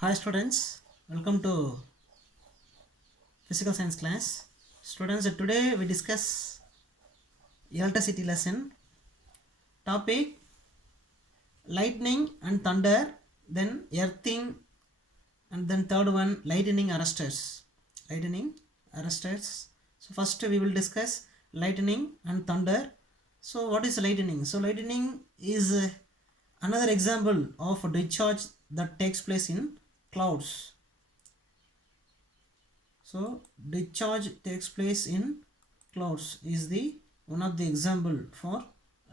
Hi students, welcome to physical science class. Students, today we discuss electricity lesson topic lightning and thunder, then earthing, and then third one lightning arresters. Lightning arresters. So first we will discuss lightning and thunder. So what is lightning? So lightning is another example of discharge that takes place in clouds. So discharge takes place in clouds is the one of the example for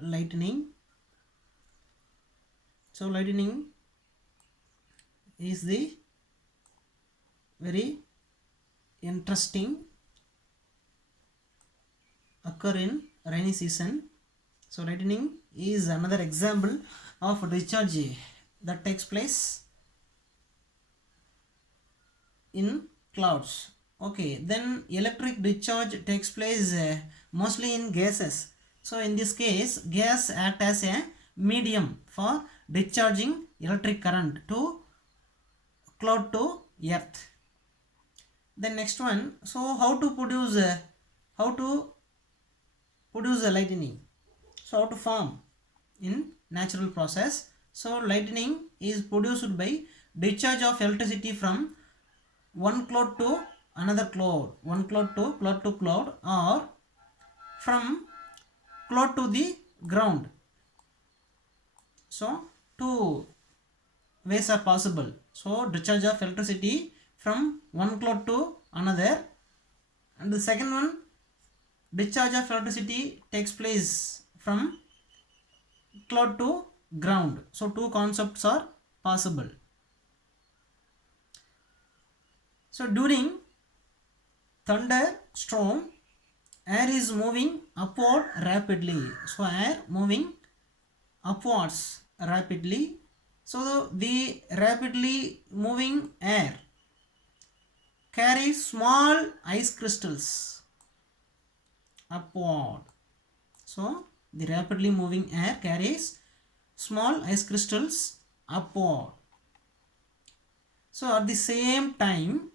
lightning. So lightning is the very interesting occur in rainy season. So lightning is another example of discharge that takes place in clouds. Okay, then electric discharge takes place mostly in gases. So in this case, gas act as a medium for discharging electric current to cloud to earth. Then next one, so how to produce lightning? So how to form in natural process? So lightning is produced by discharge of electricity from one cloud to another cloud, one cloud to cloud, or from cloud to the ground. So two ways are possible. So discharge of electricity from one cloud to another, and the second one, discharge of electricity takes place from cloud to ground. So two concepts are possible. So during thunderstorm, air is moving upward rapidly. So air moving upwards rapidly. So the rapidly moving air carries small ice crystals upward. So the rapidly moving air carries small ice crystals upward. So at the same time,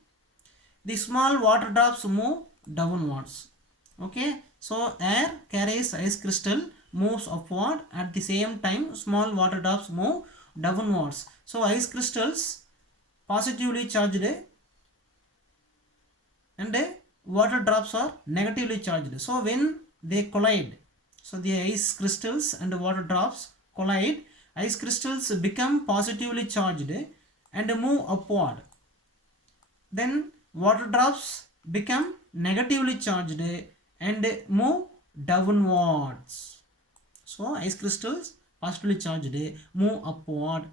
the small water drops move downwards. Okay, so air carries ice crystal moves upward, at the same time small water drops move downwards. So ice crystals positively charged and water drops are negatively charged. So when they collide, so the ice crystals and water drops collide, ice crystals become positively charged and move upward. Then water drops become negatively charged and move downwards. So ice crystals positively charged move upward,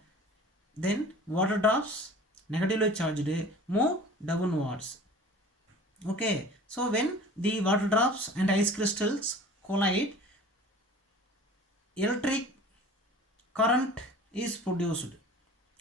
then water drops negatively charged move downwards. Okay, so when the water drops and ice crystals collide, electric current is produced.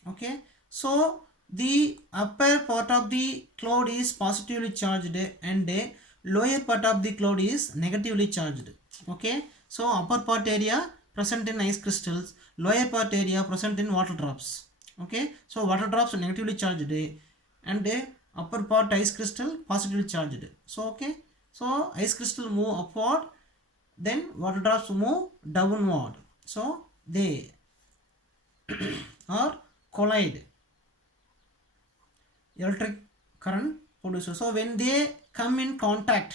Okay, so the upper part of the cloud is positively charged and lower part of the cloud is negatively charged. Okay, so upper part area present in ice crystals, lower part area present in water drops. Okay, so water drops negatively charged and upper part ice crystal positively charged. So okay, so ice crystal move upward, then water drops move downward. So they are collide, electric current produces. So when they come in contact,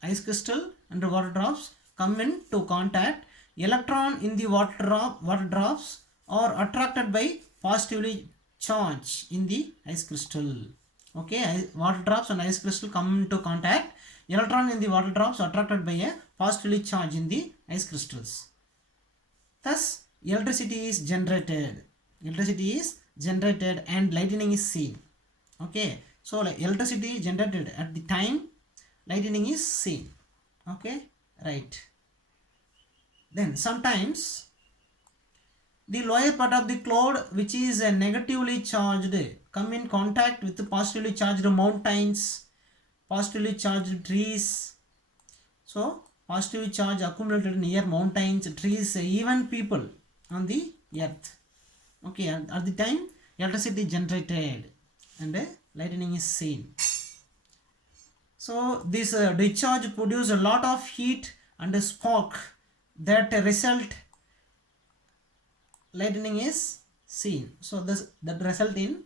ice crystal and water drops come into contact, electron in the water drops are attracted by positively charge in the ice crystal. Okay, water drops and ice crystal come into contact, electron in the water drops attracted by a positively charge in the ice crystals. Thus electricity is generated. Electricity is generated and lightning is seen. Okay, so electricity generated at the time lightning is seen. Okay, right. Then sometimes the lower part of the cloud which is negatively charged come in contact with the positively charged mountains, positively charged trees. So positive charge accumulated near mountains, trees, even people on the earth. Okay, at the time electricity generated and lightning is seen. So this discharge produce a lot of heat and spark that result lightning is seen. So this that result in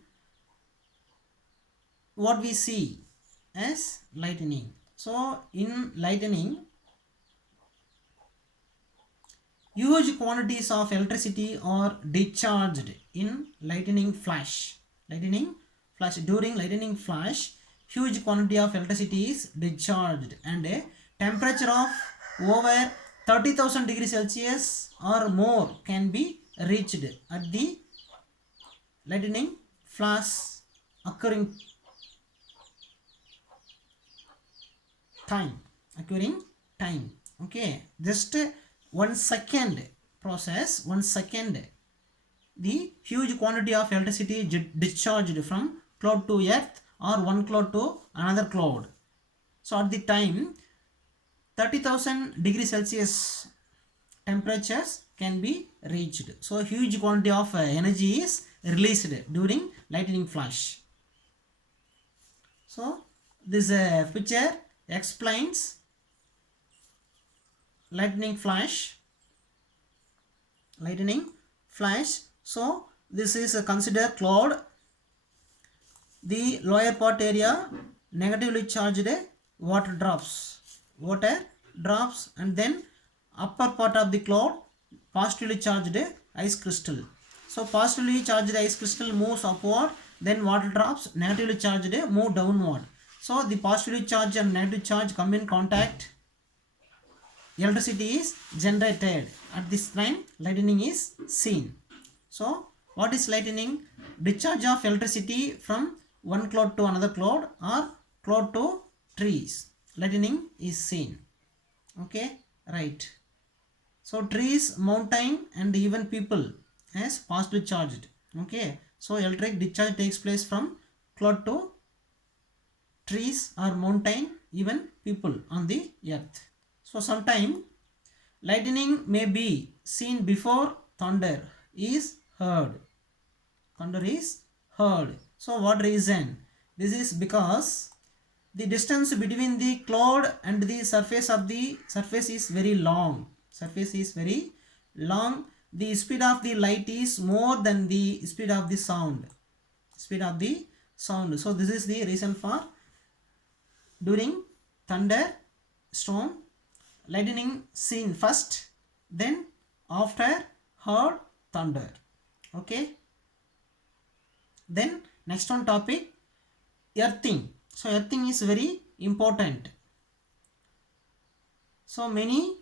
what we see as lightning. So in lightning, huge quantities of electricity are discharged in lightning flash. During lightning flash, huge quantity of electricity is discharged and a temperature of over 30,000 degrees Celsius or more can be reached at the lightning flash occurring time. Okay, just 1 second process, 1 second, the huge quantity of electricity discharged from cloud to earth or one cloud to another cloud. So at the time 30,000 degrees Celsius temperatures can be reached. So huge quantity of energy is released during lightning flash. So this picture explains lightning flash. So this is considered cloud. The lower part area negatively charged water drops, and then upper part of the cloud positively charged ice crystal. So positively charged ice crystal moves upward, then water drops negatively charged move downward. So the positively charged and negative charge come in contact, electricity is generated. At this time lightning is seen. So what is lightning? Discharge of electricity from one cloud to another cloud or cloud to trees. Lightning is seen. Okay, right. So trees, mountain and even people as positively charged. Okay, so electric discharge takes place from cloud to trees or mountain, even people on the earth. So sometime lightning may be seen before thunder is heard. So what reason? This is because the distance between the cloud and the surface is very long. The speed of the light is more than the speed of the sound. So this is the reason for during thunder storm lightning seen first, then after heard thunder. Okay, then next one topic, earthing. So earthing is very important. So many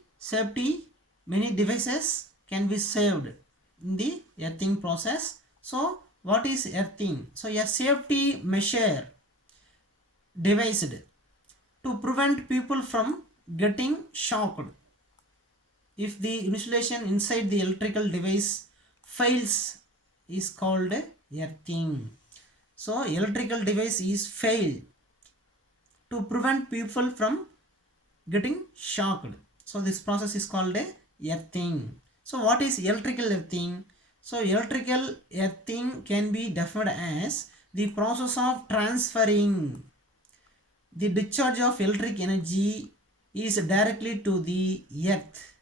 devices can be saved in the earthing process. So what is earthing? So a safety measure devised to prevent people from getting shocked if the insulation inside the electrical device fails is called earthing. So electrical device is failed to prevent people from getting shocked. So this process is called earthing. So what is electrical earthing? So electrical earthing can be defined as the process of transferring the discharge of electric energy is directly to the earth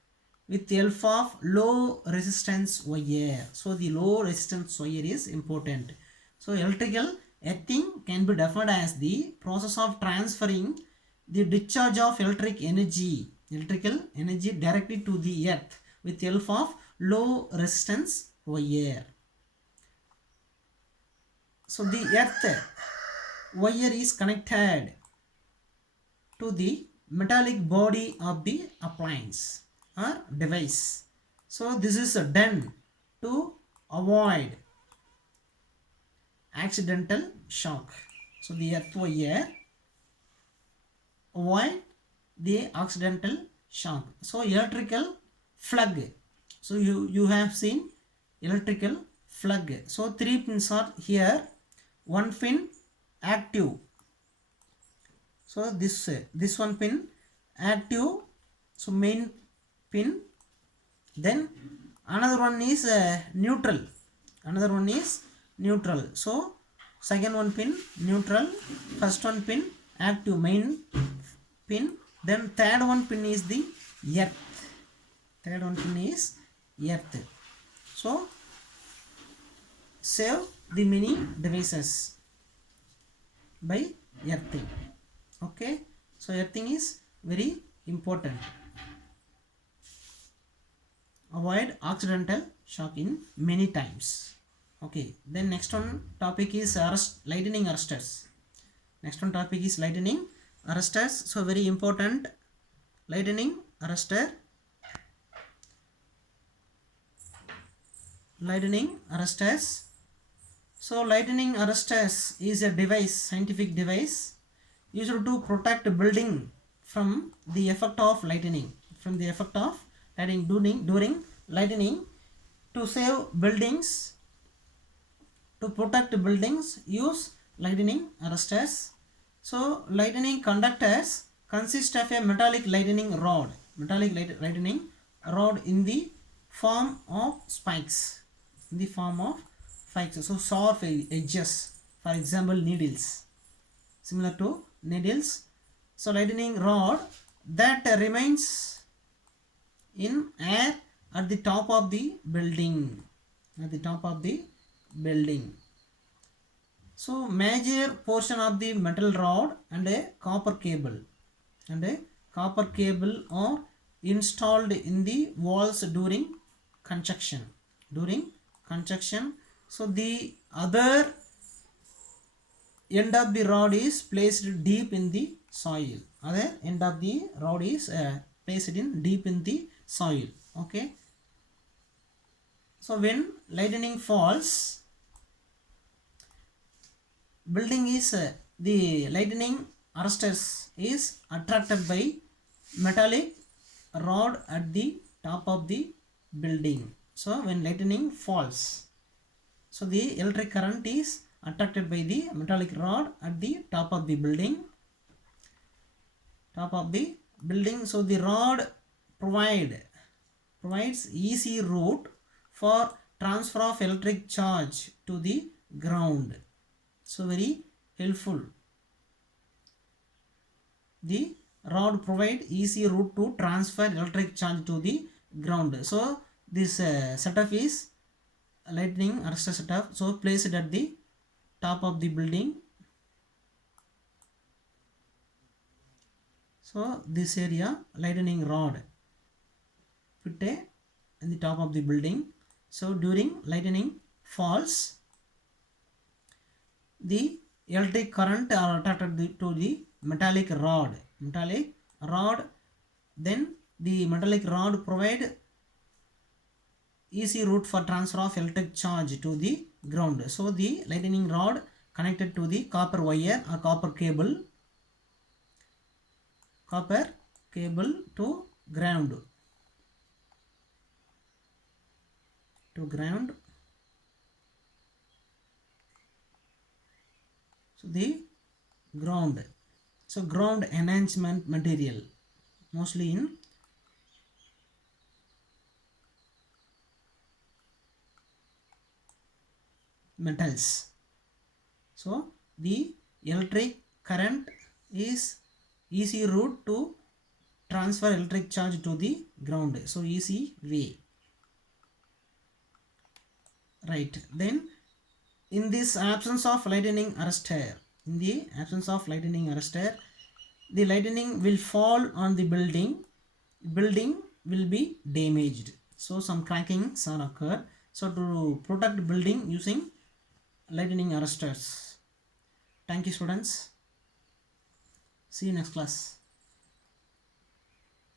with the help of low resistance wire. So the low resistance wire is important. So electrical earthing can be defined as the process of transferring the discharge of electrical energy directly to the earth with the help of low resistance wire. So the earth wire is connected to the metallic body of the appliance or device. So this is done to avoid accidental shock. So the earth wire avoid the accidental shock. So electrical plug. So you have seen electrical plug. So 3 pins are here. One pin active. So this one pin active. So main pin. Then another one is neutral. neutral. So second one pin neutral, first one pin active main pin, then third one pin is the earth. Third one pin is earth. So save the many devices by earthing. Okay, so earthing is very important. Avoid accidental shock in many times. Okay, then next one topic is lightning arresters. Next one topic is lightning arresters. So very important, lightning arrester. Lightning arresters. So lightning arresters is a device, scientific device used to protect a building from the effect of lightning. From the effect of lightning during lightning, to save buildings, to protect buildings, use lightning arresters. So lightning conductors consist of a metallic lightning rod. Metallic lightning rod in the form of spikes. In the form of spikes. So sharp edges. For example, needles. Similar to needles. So lightning rod that remains in air at the top of the building. At the top of the building. So major portion of the metal rod and a copper cable are installed in the walls during construction. So the other end of the rod is placed deep in the soil. Other end of the rod is placed deep in the soil. Okay. So when lightning falls, building is the lightning arresters is attracted by metallic rod at the top of the building. So when lightning falls, so the electric current is attracted by the metallic rod at the top of the building. So the rod provides easy route for transfer of electric charge to the ground. So very helpful. The rod provide easy route to transfer electric charge to the ground. So this setup is lightning arrester setup. So place it at the top of the building. So this area lightning rod put in the top of the building. So during lightning falls, the electric current are attracted to the metallic rod. Then the metallic rod provide easy route for transfer of electric charge to the ground. So the lightning rod connected to the copper wire or copper cable to ground. So the ground. So ground enhancement material, mostly in metals. So the electric current is easy route to transfer electric charge to the ground. So easy way. Right. Then in this absence of lightning arrester, the lightning will fall on the building will be damaged. So some crackings are occurred. So to protect building using lightning arresters. Thank you, students. See you next class.